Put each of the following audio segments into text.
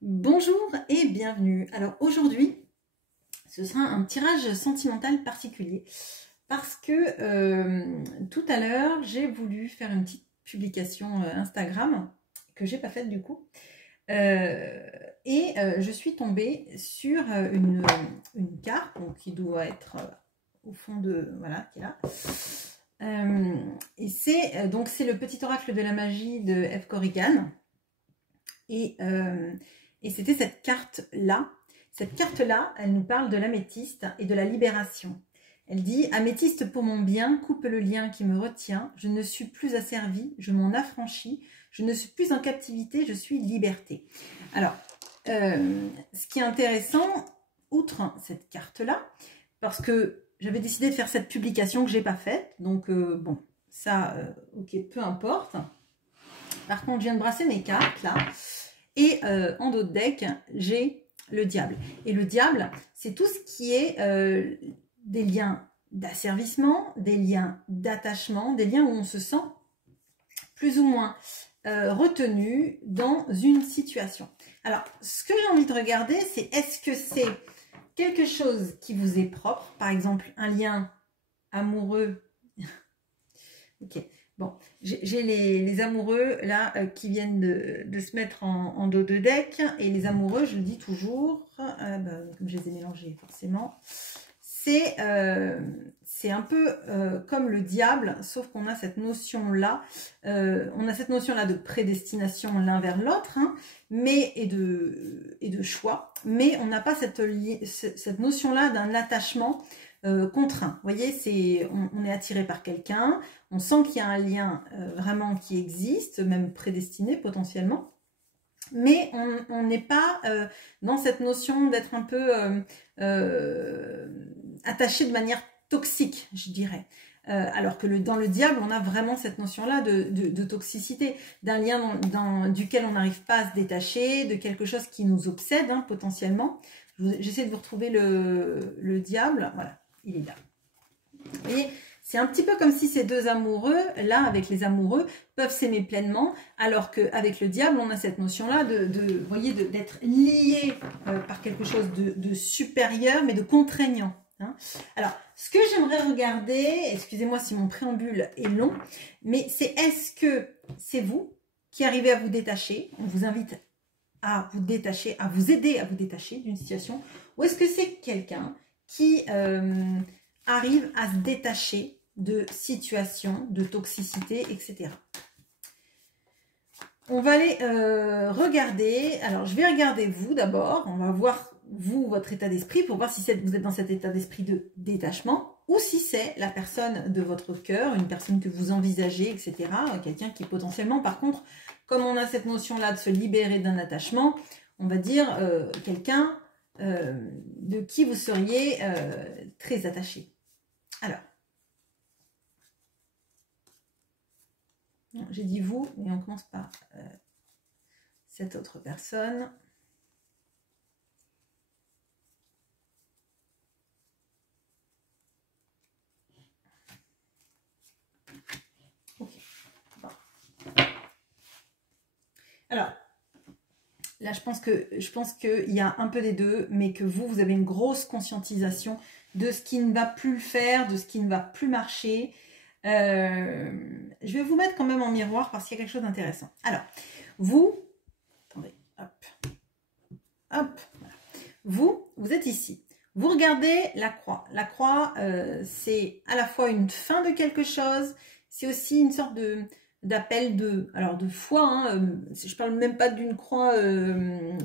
Bonjour et bienvenue. Alors aujourd'hui, ce sera un tirage sentimental particulier parce que tout à l'heure, j'ai voulu faire une petite publication Instagram que j'ai pas faite du coup. Je suis tombée sur une carte donc, qui doit être au fond de... Voilà, qui est là. C'est le petit oracle de la magie de F. Corrigan. Et c'était cette carte-là. Cette carte-là, elle nous parle de l'améthyste et de la libération. Elle dit « Améthyste pour mon bien, coupe le lien qui me retient. Je ne suis plus asservie, je m'en affranchis. Je ne suis plus en captivité, je suis liberté. » Alors, ce qui est intéressant, outre cette carte-là, parce que j'avais décidé de faire cette publication que je n'ai pas faite. Donc, bon, ça, ok, peu importe. Par contre, je viens de brasser mes cartes, là. Et en dos de deck, j'ai le diable. Et le diable, c'est tout ce qui est des liens d'asservissement, des liens d'attachement, des liens où on se sent plus ou moins retenu dans une situation. Alors, ce que j'ai envie de regarder, c'est est-ce que c'est quelque chose qui vous est propre, par exemple un lien amoureux. Ok. Bon, j'ai les amoureux là qui viennent de se mettre en dos de deck. Et les amoureux, je le dis toujours, comme je les ai mélangés forcément, c'est un peu comme le diable, sauf qu'on a cette notion-là. On a cette notion-là de prédestination l'un vers l'autre, hein, et de choix. Mais on n'a pas cette notion-là d'un attachement contraint. Vous voyez, on est attiré par quelqu'un, on sent qu'il y a un lien vraiment qui existe, même prédestiné potentiellement, mais on n'est pas dans cette notion d'être un peu attaché de manière toxique, je dirais. Alors que dans le diable, on a vraiment cette notion-là de toxicité, d'un lien duquel on n'arrive pas à se détacher, de quelque chose qui nous obsède hein, potentiellement. J'essaie de vous retrouver le diable, voilà. Il est là. Et c'est un petit peu comme si ces deux amoureux, là, avec les amoureux, peuvent s'aimer pleinement, alors qu'avec le diable, on a cette notion-là vous voyez, d'être lié par quelque chose de supérieur, mais de contraignant. Hein. Alors, ce que j'aimerais regarder, excusez-moi si mon préambule est long, mais c'est est-ce que c'est vous qui arrivez à vous détacher? On vous invite à vous détacher, à vous aider à vous détacher d'une situation, ou est-ce que c'est quelqu'un qui arrive à se détacher de situations, de toxicité, etc. On va aller regarder. Alors, je vais regarder vous d'abord. On va voir, vous, votre état d'esprit pour voir si vous êtes dans cet état d'esprit de détachement ou si c'est la personne de votre cœur, une personne que vous envisagez, etc. Quelqu'un qui potentiellement, par contre, comme on a cette notion-là de se libérer d'un attachement, on va dire quelqu'un de qui vous seriez très attaché. Alors, j'ai dit vous, mais on commence par cette autre personne. Ok. Bon. Alors, là, je pense qu'il y a un peu des deux, mais que vous avez une grosse conscientisation de ce qui ne va plus le faire, de ce qui ne va plus marcher. Je vais vous mettre quand même en miroir parce qu'il y a quelque chose d'intéressant. Alors, vous, attendez, hop, hop, voilà. Vous êtes ici. Vous regardez la croix. La croix, c'est à la fois une fin de quelque chose, c'est aussi une sorte d'appel de foi. Hein, je parle même pas d'une croix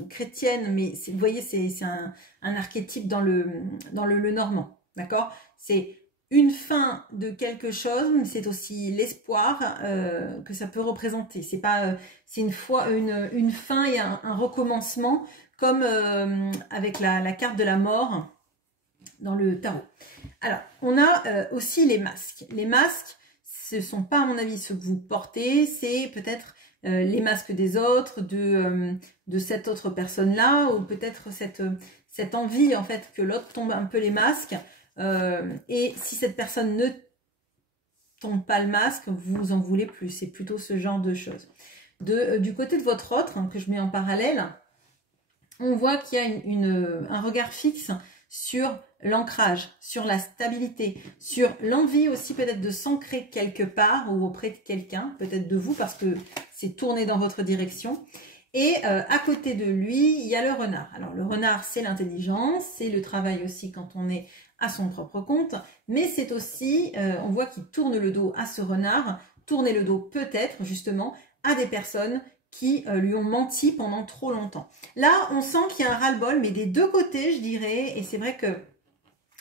chrétienne, mais vous voyez, c'est un archétype dans le normand. D'accord? C'est une fin de quelque chose, mais c'est aussi l'espoir que ça peut représenter. C'est pas, c'est une fin et un recommencement, comme avec la carte de la mort dans le tarot. Alors, on a aussi les masques. Les masques, ce ne sont pas, à mon avis, ceux que vous portez, c'est peut-être les masques des autres, de cette autre personne-là, ou peut-être cette envie, en fait, que l'autre tombe un peu les masques. Et si cette personne ne tombe pas le masque, vous en voulez plus. C'est plutôt ce genre de choses. Du côté de votre autre, hein, que je mets en parallèle, on voit qu'il y a un regard fixe sur l'ancrage, sur la stabilité, sur l'envie aussi peut-être de s'ancrer quelque part ou auprès de quelqu'un, peut-être de vous parce que c'est tourné dans votre direction. Et à côté de lui, il y a le renard. Alors le renard, c'est l'intelligence, c'est le travail aussi quand on est à son propre compte, mais c'est aussi, on voit qu'il tourne le dos à ce renard, tourner le dos peut-être justement à des personnes qui lui ont menti pendant trop longtemps. Là, on sent qu'il y a un ras-le-bol, mais des deux côtés, je dirais, et c'est vrai que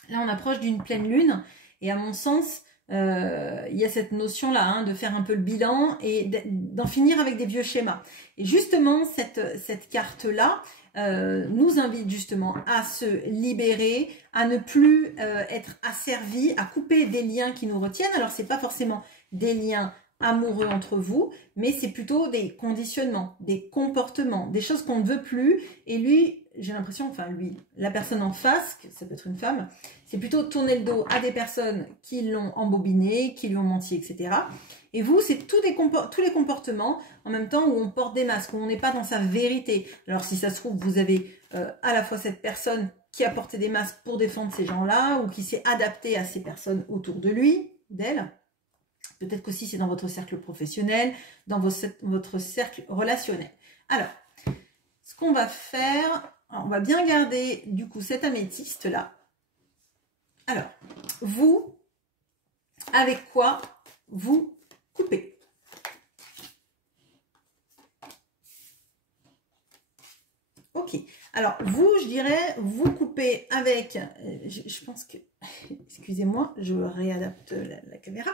là, on approche d'une pleine lune, et à mon sens, il y a cette notion-là, hein, de faire un peu le bilan et d'en finir avec des vieux schémas. Et justement, cette carte-là nous invite justement à se libérer, à ne plus être asservi, à couper des liens qui nous retiennent. Alors, c'est pas forcément des liens amoureux entre vous, mais c'est plutôt des conditionnements, des comportements, des choses qu'on ne veut plus. Et lui, j'ai l'impression, enfin lui, la personne en face, ça peut être une femme, c'est plutôt tourner le dos à des personnes qui l'ont embobiné, qui lui ont menti, etc. Et vous, c'est tous les comportements en même temps où on porte des masques, où on n'est pas dans sa vérité. Alors si ça se trouve, vous avez à la fois cette personne qui a porté des masques pour défendre ces gens-là, ou qui s'est adaptée à ces personnes autour de lui, d'elle. Peut-être qu'aussi c'est dans votre cercle professionnel, dans votre cercle relationnel. Alors, ce qu'on va faire, on va bien garder du coup cette améthyste là. Alors, vous, avec quoi vous coupez? Ok, alors vous, je dirais, vous coupez avec, je pense que, excusez-moi, je réadapte la caméra,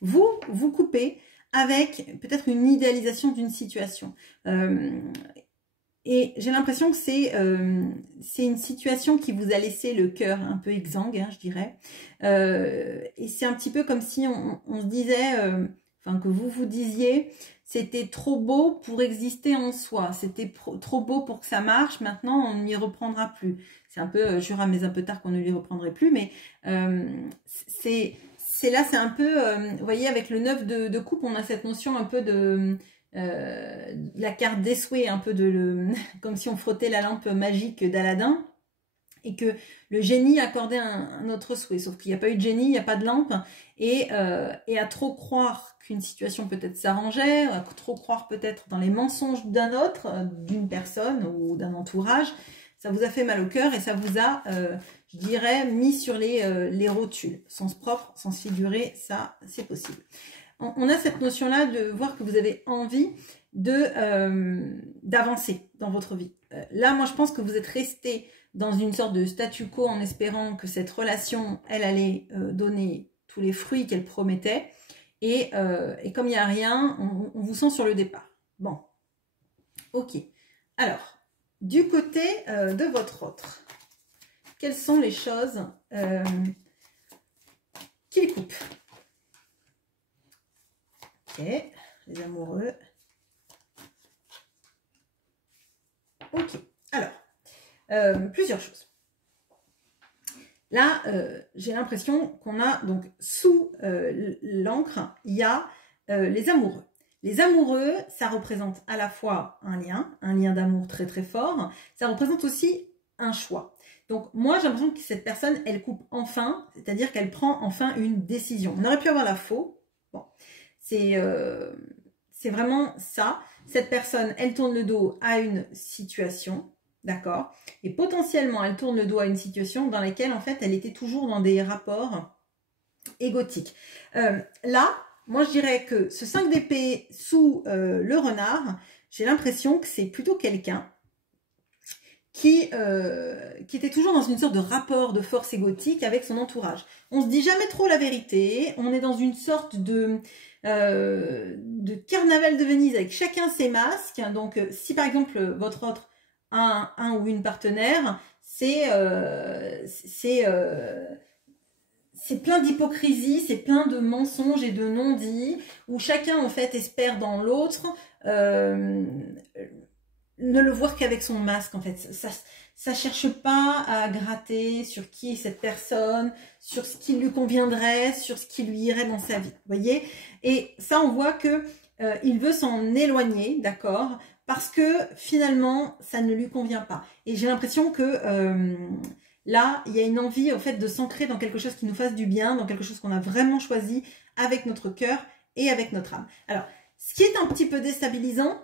vous coupez avec peut-être une idéalisation d'une situation. Et j'ai l'impression que c'est une situation qui vous a laissé le cœur un peu exsangue, hein, je dirais. Et c'est un petit peu comme si on se disait, enfin que vous vous disiez, c'était trop beau pour exister en soi, c'était trop beau pour que ça marche, maintenant on n'y reprendra plus. C'est un peu, jura mais un peu tard qu'on ne lui reprendrait plus, mais c'est un peu, vous voyez, avec le 9 de coupe, on a cette notion un peu de la carte des souhaits, un peu comme si on frottait la lampe magique d'Aladin et que le génie accordait un autre souhait, sauf qu'il n'y a pas eu de génie, il n'y a pas de lampe, et à trop croire qu'une situation peut-être s'arrangeait, à trop croire peut-être dans les mensonges d'un autre, d'une personne ou d'un entourage, ça vous a fait mal au cœur et ça vous a, je dirais, mis sur les rotules. Sens propre, sens figuré, ça c'est possible. On a cette notion-là de voir que vous avez envie d'avancer dans votre vie. Là, moi, je pense que vous êtes resté dans une sorte de statu quo en espérant que cette relation, elle allait donner tous les fruits qu'elle promettait. Et comme il n'y a rien, on vous sent sur le départ. Bon, ok. Alors, du côté de votre autre, quelles sont les choses qui les coupent? Ok, les amoureux. Ok, alors, plusieurs choses. Là, j'ai l'impression qu'on a donc sous l'encre, il y a les amoureux. Les amoureux, ça représente à la fois un lien d'amour très très fort, ça représente aussi un choix. Donc moi, j'ai l'impression que cette personne, elle coupe enfin, c'est-à-dire qu'elle prend enfin une décision. On aurait pu avoir la faux, bon. C'est vraiment ça. Cette personne, elle tourne le dos à une situation, d'accord? Et potentiellement, elle tourne le dos à une situation dans laquelle, en fait, elle était toujours dans des rapports égotiques. Là, moi, je dirais que ce 5 d'épée sous le renard, j'ai l'impression que c'est plutôt quelqu'un qui était toujours dans une sorte de rapport de force égotique avec son entourage. On se dit jamais trop la vérité, on est dans une sorte de carnaval de Venise avec chacun ses masques. Donc si par exemple votre autre a un ou une partenaire, c'est plein d'hypocrisie, c'est plein de mensonges et de non-dits, où chacun en fait espère dans l'autre ne le voir qu'avec son masque en fait. Ça cherche pas à gratter sur qui est cette personne, sur ce qui lui conviendrait, sur ce qui lui irait dans sa vie, vous voyez. Et ça, on voit que il veut s'en éloigner, d'accord, parce que finalement, ça ne lui convient pas. Et j'ai l'impression que là, il y a une envie, en fait, de s'ancrer dans quelque chose qui nous fasse du bien, dans quelque chose qu'on a vraiment choisi avec notre cœur et avec notre âme. Alors, ce qui est un petit peu déstabilisant,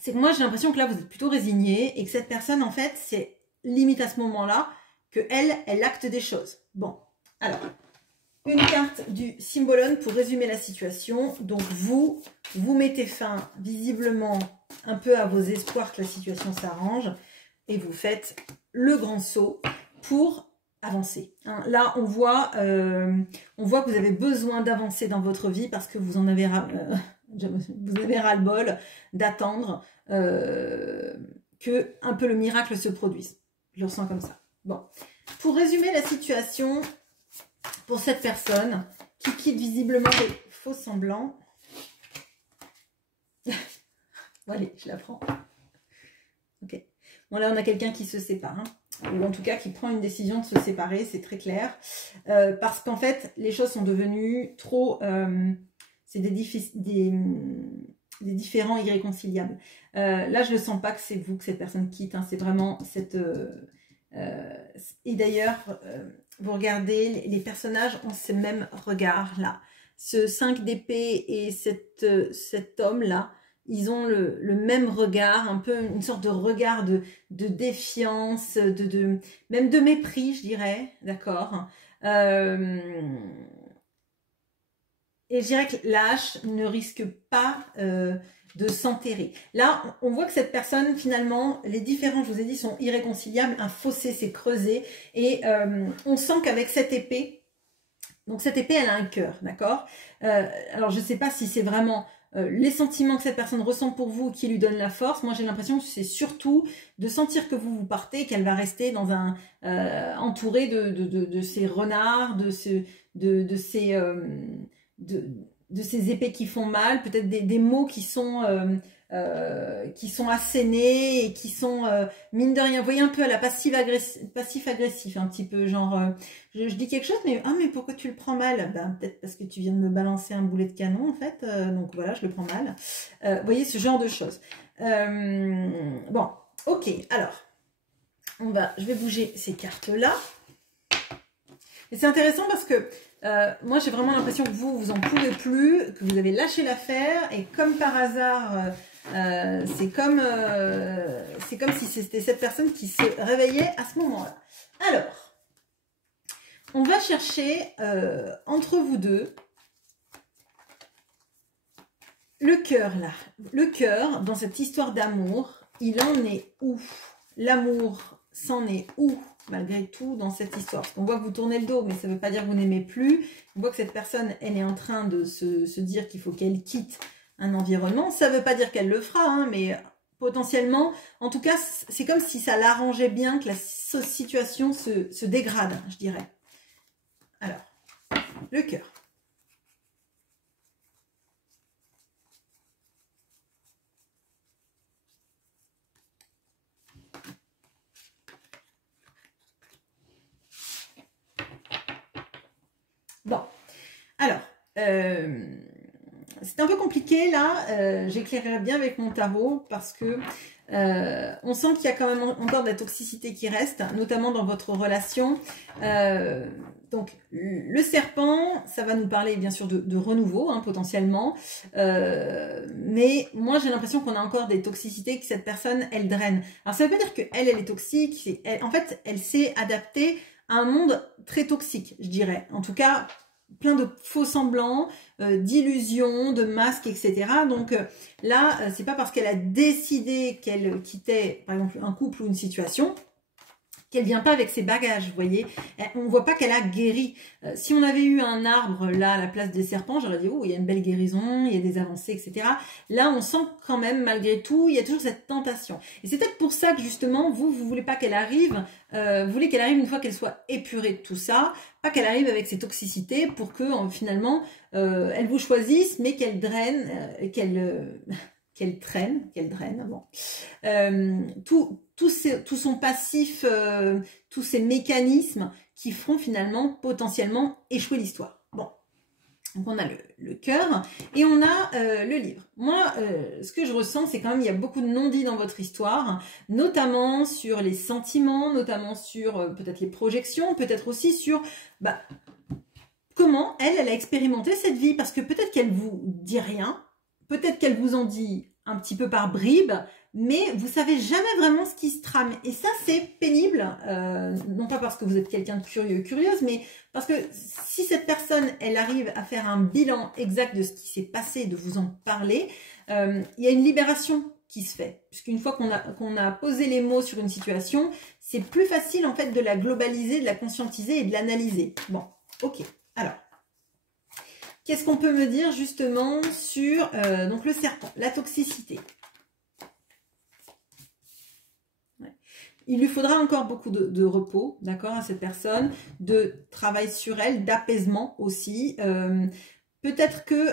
c'est que moi, j'ai l'impression que là, vous êtes plutôt résigné et que cette personne, en fait, c'est limite à ce moment-là qu'elle, elle acte des choses. Bon, alors, une carte du Symbolone pour résumer la situation. Donc, vous mettez fin, visiblement, un peu à vos espoirs que la situation s'arrange et vous faites le grand saut pour avancer. Hein, là, on voit que vous avez besoin d'avancer dans votre vie parce que vous en avez ras-le-bol d'attendre que un peu le miracle se produise. Je le ressens comme ça. Bon, pour résumer la situation pour cette personne qui quitte visiblement des faux semblants. Bon, allez, je la prends. Ok. Bon, là, on a quelqu'un qui se sépare. Hein. Ou en tout cas, qui prend une décision de se séparer, c'est très clair. Parce qu'en fait, les choses sont devenues trop... c'est des différends irréconciliables. Là, je ne sens pas que c'est vous que cette personne quitte. Hein. C'est vraiment cette... et d'ailleurs, vous regardez, les personnages ont ces mêmes regards-là. Ce 5 d'épée et cet homme-là, ils ont le même regard, un peu une sorte de regard de défiance, même de mépris, je dirais, d'accord. Et je dirais que la hache ne risque pas de s'enterrer. Là, on voit que cette personne, finalement, les différends, je vous ai dit, sont irréconciliables. Un fossé s'est creusé. Et on sent qu'avec cette épée, donc cette épée, elle a un cœur, d'accord. Alors, je ne sais pas si c'est vraiment les sentiments que cette personne ressent pour vous qui lui donnent la force. Moi, j'ai l'impression que c'est surtout de sentir que vous partez, qu'elle va rester dans un entourée de ces renards, de ces épées qui font mal, peut-être des mots qui sont assénés et qui sont, mine de rien, vous voyez un peu à la passif-agressif, un petit peu, genre, je dis quelque chose, mais, ah, mais pourquoi tu le prends mal? Ben, peut-être parce que tu viens de me balancer un boulet de canon, en fait, donc voilà, je le prends mal. Vous voyez, ce genre de choses. Bon, ok, alors, je vais bouger ces cartes-là. Et c'est intéressant parce que moi, j'ai vraiment l'impression que vous en pouvez plus, que vous avez lâché l'affaire, et comme par hasard, c'est comme si c'était cette personne qui se réveillait à ce moment-là. Alors, on va chercher entre vous deux le cœur là. Le cœur, dans cette histoire d'amour, il en est où? L'amour s'en est où? Malgré tout dans cette histoire. On voit que vous tournez le dos, mais ça ne veut pas dire que vous n'aimez plus. On voit que cette personne, elle est en train de se dire qu'il faut qu'elle quitte un environnement. Ça ne veut pas dire qu'elle le fera, hein, mais potentiellement, en tout cas, c'est comme si ça l'arrangeait bien que la situation se dégrade, je dirais. Alors, le cœur. Bon, alors, c'est un peu compliqué là, j'éclairerai bien avec mon tarot parce que on sent qu'il y a quand même encore de la toxicité qui reste, notamment dans votre relation. Donc, le serpent, ça va nous parler bien sûr de renouveau, hein, potentiellement, mais moi j'ai l'impression qu'on a encore des toxicités que cette personne, elle draine. Alors ça veut pas dire qu'elle est toxique, en fait, elle s'est adaptée à un monde très toxique, je dirais. En tout cas, plein de faux semblants, d'illusions, de masques, etc. Donc là, c'est pas parce qu'elle a décidé qu'elle quittait, par exemple, un couple ou une situation, qu'elle vient pas avec ses bagages, vous voyez. On voit pas qu'elle a guéri. Si on avait eu un arbre là à la place des serpents, j'aurais dit, oh, il y a une belle guérison, il y a des avancées, etc. Là, on sent quand même, malgré tout, il y a toujours cette tentation. Et c'est peut-être pour ça que justement, vous voulez pas qu'elle arrive, vous voulez qu'elle arrive une fois qu'elle soit épurée de tout ça, pas qu'elle arrive avec ses toxicités pour que finalement, elle vous choisisse, mais qu'elle draine, qu'elle draine, bon. Tout son passif, tous ces mécanismes qui feront finalement potentiellement échouer l'histoire. Bon, Donc on a le cœur et on a le livre. Moi, ce que je ressens, c'est quand même il y a beaucoup de non-dits dans votre histoire, notamment sur les sentiments, notamment sur peut-être les projections, peut-être aussi sur comment elle a expérimenté cette vie. Parce que peut-être qu'elle vous dit rien, peut-être qu'elle vous en dit un petit peu par bribes, mais vous savez jamais vraiment ce qui se trame. Et ça, c'est pénible, non pas parce que vous êtes quelqu'un de curieux, curieuse, mais parce que si cette personne, elle arrive à faire un bilan exact de ce qui s'est passé, de vous en parler, il y a une libération qui se fait. Puisqu'une fois qu'on a posé les mots sur une situation, c'est plus facile en fait de la globaliser, de la conscientiser et de l'analyser. Bon, ok. Alors, qu'est-ce qu'on peut me dire justement sur donc le serpent, la toxicité? Il lui faudra encore beaucoup de repos, d'accord, à cette personne, de travail sur elle, d'apaisement aussi. Peut-être que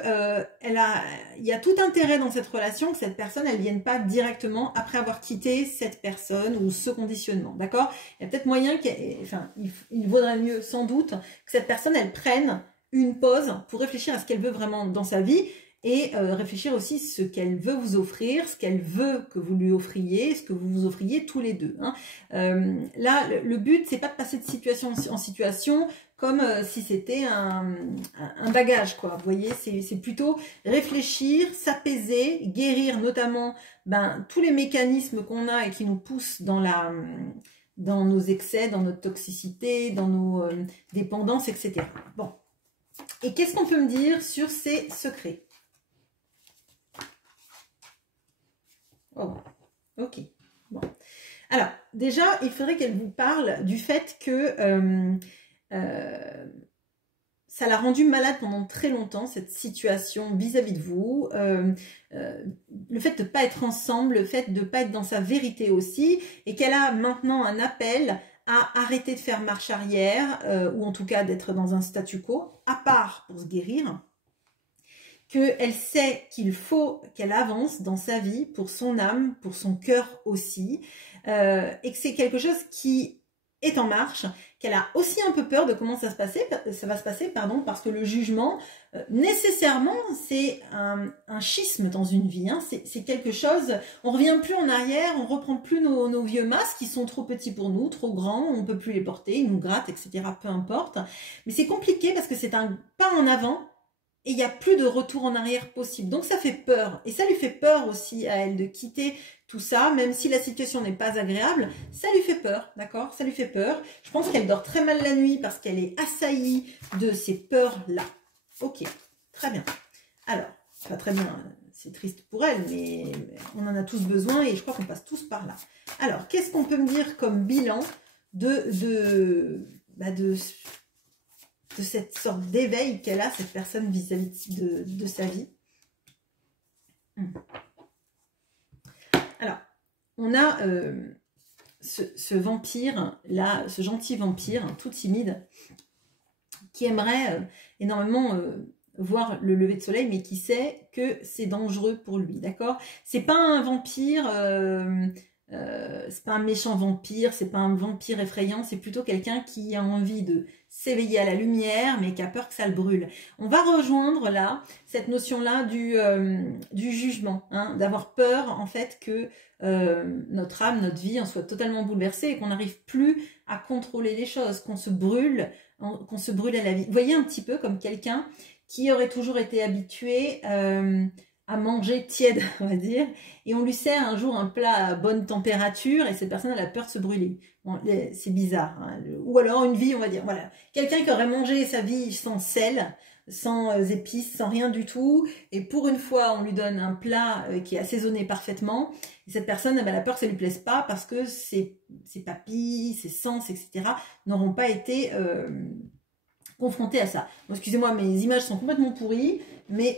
il y a tout intérêt dans cette relation que cette personne, elle ne vienne pas directement après avoir quitté cette personne ou ce conditionnement, d'accord? Il y a peut-être moyen il vaudrait mieux sans doute que cette personne, elle prenne une pause pour réfléchir à ce qu'elle veut vraiment dans sa vie. Et réfléchir aussi ce qu'elle veut vous offrir, ce qu'elle veut que vous lui offriez, ce que vous vous offriez tous les deux. Hein. Là, le but, c'est pas de passer de situation en situation comme si c'était un bagage, quoi. Vous voyez, c'est plutôt réfléchir, s'apaiser, guérir notamment tous les mécanismes qu'on a et qui nous poussent dans nos excès, dans notre toxicité, dans nos dépendances, etc. Bon. Et qu'est-ce qu'on peut me dire sur ces secrets ? Oh, ok. Bon. Alors, déjà, il faudrait qu'elle vous parle du fait que ça l'a rendue malade pendant très longtemps, cette situation vis-à-vis de vous. Le fait de ne pas être ensemble, le fait de ne pas être dans sa vérité aussi, et qu'elle a maintenant un appel à arrêter de faire marche arrière, ou en tout cas d'être dans un statu quo, à part pour se guérir. Qu'elle sait qu'il faut qu'elle avance dans sa vie pour son âme, pour son cœur aussi, et que c'est quelque chose qui est en marche, qu'elle a aussi un peu peur de comment ça va se passer, parce que le jugement, nécessairement, c'est un schisme dans une vie, hein, c'est quelque chose, on revient plus en arrière, on reprend plus nos vieux masques qui sont trop petits pour nous, trop grands, on peut plus les porter, ils nous grattent, etc., peu importe, mais c'est compliqué parce que c'est un pas en avant, et il n'y a plus de retour en arrière possible. Donc ça fait peur. Et ça lui fait peur aussi à elle de quitter tout ça, même si la situation n'est pas agréable. Ça lui fait peur, d'accord? Ça lui fait peur. Je pense qu'elle dort très mal la nuit parce qu'elle est assaillie de ces peurs-là. Ok, très bien. Alors, pas très bien, c'est triste pour elle, mais on en a tous besoin et je crois qu'on passe tous par là. Alors, qu'est-ce qu'on peut me dire comme bilan de cette sorte d'éveil qu'elle a, cette personne vis-à-vis de sa vie. Alors, on a ce vampire, là, ce gentil vampire, tout timide, qui aimerait énormément voir le lever de soleil, mais qui sait que c'est dangereux pour lui, d'accord? C'est pas un vampire... c'est pas un méchant vampire, c'est pas un vampire effrayant, c'est plutôt quelqu'un qui a envie de s'éveiller à la lumière, mais qui a peur que ça le brûle. On va rejoindre là, cette notion-là du jugement, hein, d'avoir peur en fait que notre âme, notre vie en soit totalement bouleversée et qu'on n'arrive plus à contrôler les choses, qu'on se brûle à la vie. Vous voyez un petit peu comme quelqu'un qui aurait toujours été habitué à manger tiède, on va dire, et on lui sert un jour un plat à bonne température et cette personne elle a peur de se brûler. Bon, c'est bizarre, hein. Ou alors une vie, on va dire, voilà, quelqu'un qui aurait mangé sa vie sans sel, sans épices, sans rien du tout, et pour une fois on lui donne un plat qui est assaisonné parfaitement, et cette personne elle a peur que ça lui plaise pas parce que ses papilles, ses sens, etc. n'auront pas été confrontés à ça. Bon, excusez-moi, mes images sont complètement pourries, mais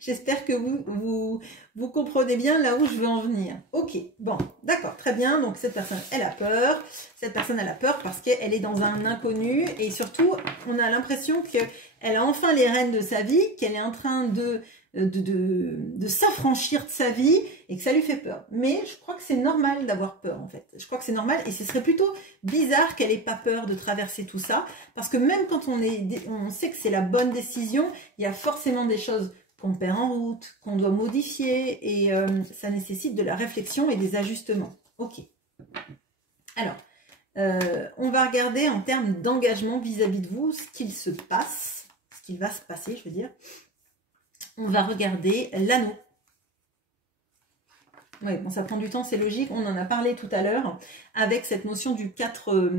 j'espère que vous comprenez bien là où je veux en venir. Ok, bon, d'accord, très bien. Donc cette personne, elle a peur. Cette personne, elle a peur parce qu'elle est dans un inconnu. Et surtout, on a l'impression qu'elle a enfin les rênes de sa vie, qu'elle est en train de de s'affranchir de sa vie et que ça lui fait peur. Mais je crois que c'est normal d'avoir peur en fait. Je crois que c'est normal et ce serait plutôt bizarre qu'elle ait pas peur de traverser tout ça parce que même quand on sait que c'est la bonne décision, il y a forcément des choses qu'on perd en route, qu'on doit modifier et ça nécessite de la réflexion et des ajustements. Ok. Alors, on va regarder en termes d'engagement vis-à-vis de vous ce qu'il se passe, ce qu'il va se passer, je veux dire. On va regarder l'anneau. Oui, bon, ça prend du temps, c'est logique. On en a parlé tout à l'heure avec cette notion du 4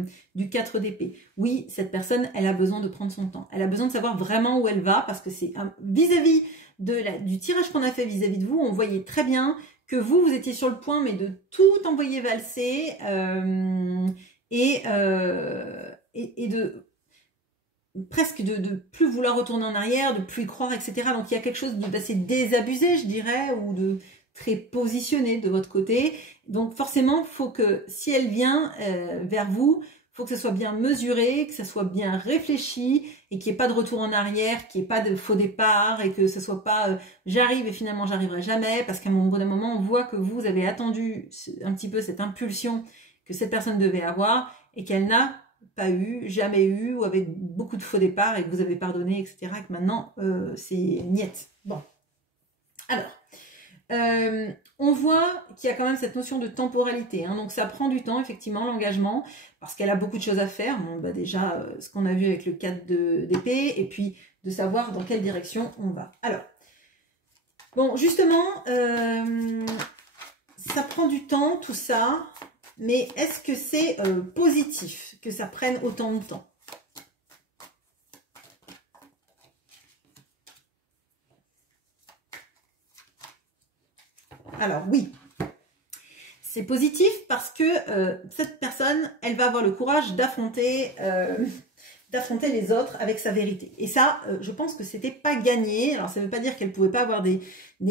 d'épée. Oui, cette personne, elle a besoin de prendre son temps. Elle a besoin de savoir vraiment où elle va parce que c'est vis-à-vis du tirage qu'on a fait vis-à-vis de vous, on voyait très bien que vous étiez sur le point, mais de tout envoyer valser et de presque de plus vouloir retourner en arrière, de plus y croire, etc. Donc il y a quelque chose d'assez désabusé, je dirais, ou de très positionné de votre côté. Donc forcément, faut que si elle vient vers vous, faut que ça soit bien mesuré, que ça soit bien réfléchi et qu'il n'y ait pas de retour en arrière, qu'il n'y ait pas de faux départ et que ce soit pas j'arrive et finalement j'arriverai jamais parce qu'à un bon moment on voit que vous avez attendu un petit peu cette impulsion que cette personne devait avoir et qu'elle n'a pas eu, jamais eu ou avec beaucoup de faux départs et que vous avez pardonné, etc. Et que maintenant c'est niette. Bon. Alors. On voit qu'il y a quand même cette notion de temporalité, hein, donc ça prend du temps effectivement l'engagement parce qu'elle a beaucoup de choses à faire. Bon, bah déjà ce qu'on a vu avec le 4 d'épée et puis de savoir dans quelle direction on va. Alors, bon justement, ça prend du temps tout ça, mais est-ce que c'est positif que ça prenne autant de temps ? Alors oui, c'est positif parce que cette personne, elle va avoir le courage d'affronter les autres avec sa vérité. Et ça, je pense que c'était pas gagné. Alors ça ne veut pas dire qu'elle pouvait pas avoir des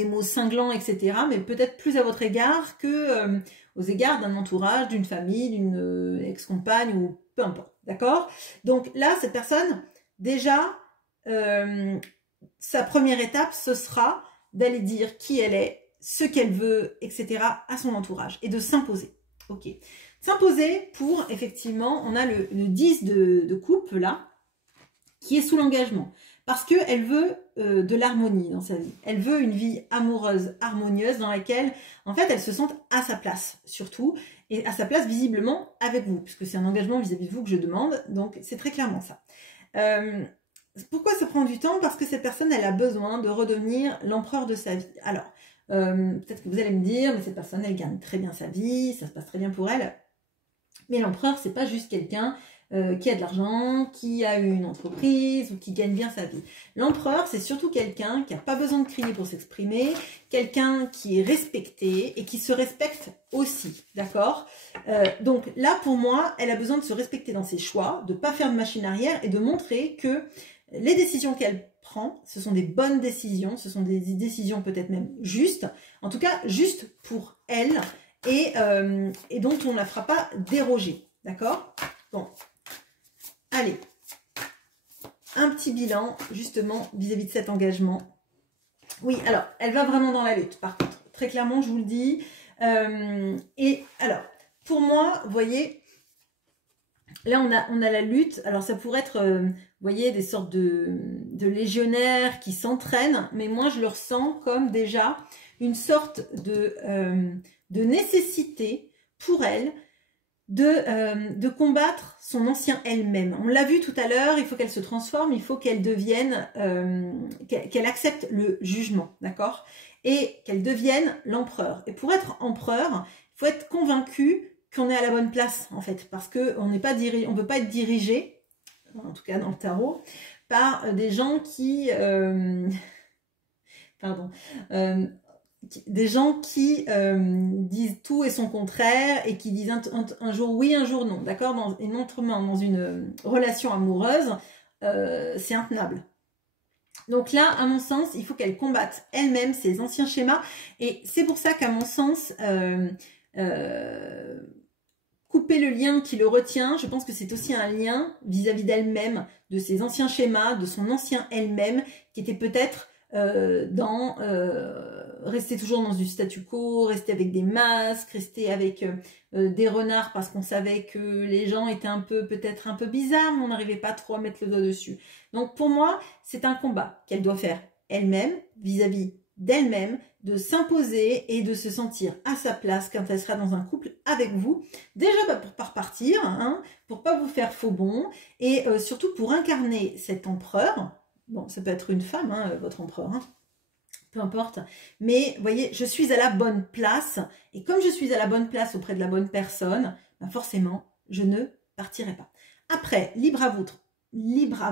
mots cinglants, etc. Mais peut-être plus à votre égard que aux égards d'un entourage, d'une famille, d'une ex-compagne ou peu importe. D'accord ? Donc là, cette personne, déjà, sa première étape, ce sera d'aller dire qui elle est, ce qu'elle veut, etc. à son entourage et de s'imposer. Ok. S'imposer pour, effectivement, on a le 10 de coupe là, qui est sous l'engagement. Parce qu'elle veut de l'harmonie dans sa vie. Elle veut une vie amoureuse, harmonieuse, dans laquelle, en fait, elle se sente à sa place, surtout, et à sa place visiblement avec vous, puisque c'est un engagement vis-à-vis de vous que je demande, donc c'est très clairement ça. Pourquoi ça prend du temps? Parce que cette personne, elle a besoin de redevenir l'empereur de sa vie. Alors, peut-être que vous allez me dire, mais cette personne, elle gagne très bien sa vie, ça se passe très bien pour elle. Mais l'empereur, c'est pas juste quelqu'un qui a de l'argent, qui a une entreprise ou qui gagne bien sa vie. L'empereur, c'est surtout quelqu'un qui n'a pas besoin de crier pour s'exprimer, quelqu'un qui est respecté et qui se respecte aussi, d'accord? Donc là, pour moi, elle a besoin de se respecter dans ses choix, de ne pas faire de machine arrière et de montrer que les décisions qu'elle prend, ce sont des bonnes décisions, ce sont des décisions peut-être même justes, en tout cas justes pour elle et dont on ne la fera pas déroger, d'accord? Bon, allez, un petit bilan justement vis-à-vis de cet engagement. Oui, alors, elle va vraiment dans la lutte, par contre, très clairement, je vous le dis. Et alors, pour moi, vous voyez, là, on a la lutte. Alors, ça pourrait être, vous voyez, des sortes de légionnaires qui s'entraînent. Mais moi, je le ressens comme déjà une sorte de nécessité pour elle de combattre son ancien elle-même. On l'a vu tout à l'heure, il faut qu'elle se transforme, il faut qu'elle devienne, qu'elle accepte le jugement, d'accord? Et qu'elle devienne l'empereur. Et pour être empereur, il faut être convaincu qu'on est à la bonne place, en fait, parce qu'on ne peut pas être dirigé, en tout cas dans le tarot, par des gens qui... des gens qui disent tout et son contraire et qui disent un jour oui, un jour non, d'accord? Et notamment dans une relation amoureuse, c'est intenable. Donc là, à mon sens, il faut qu'elle combatte elle-même ses anciens schémas et c'est pour ça qu'à mon sens, couper le lien qui le retient, je pense que c'est aussi un lien vis-à-vis d'elle-même, de ses anciens schémas, de son ancien elle-même, qui était peut-être rester toujours dans du statu quo, rester avec des masques, rester avec des renards parce qu'on savait que les gens étaient peut-être un peu bizarres, mais on n'arrivait pas trop à mettre le doigt dessus. Donc pour moi, c'est un combat qu'elle doit faire elle-même, vis-à-vis d'elle-même, de s'imposer et de se sentir à sa place quand elle sera dans un couple avec vous. Déjà pour pas repartir, hein, pour pas vous faire faux bond, et surtout pour incarner cet empereur. Bon, ça peut être une femme, hein, votre empereur, hein, peu importe. Mais vous voyez, je suis à la bonne place, et comme je suis à la bonne place auprès de la bonne personne, ben forcément, je ne partirai pas. Après, libre à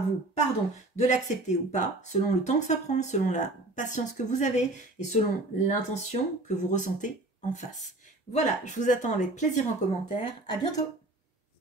vous, pardon, de l'accepter ou pas, selon le temps que ça prend, selon la patience que vous avez et selon l'intention que vous ressentez en face. Voilà, je vous attends avec plaisir en commentaire. À bientôt!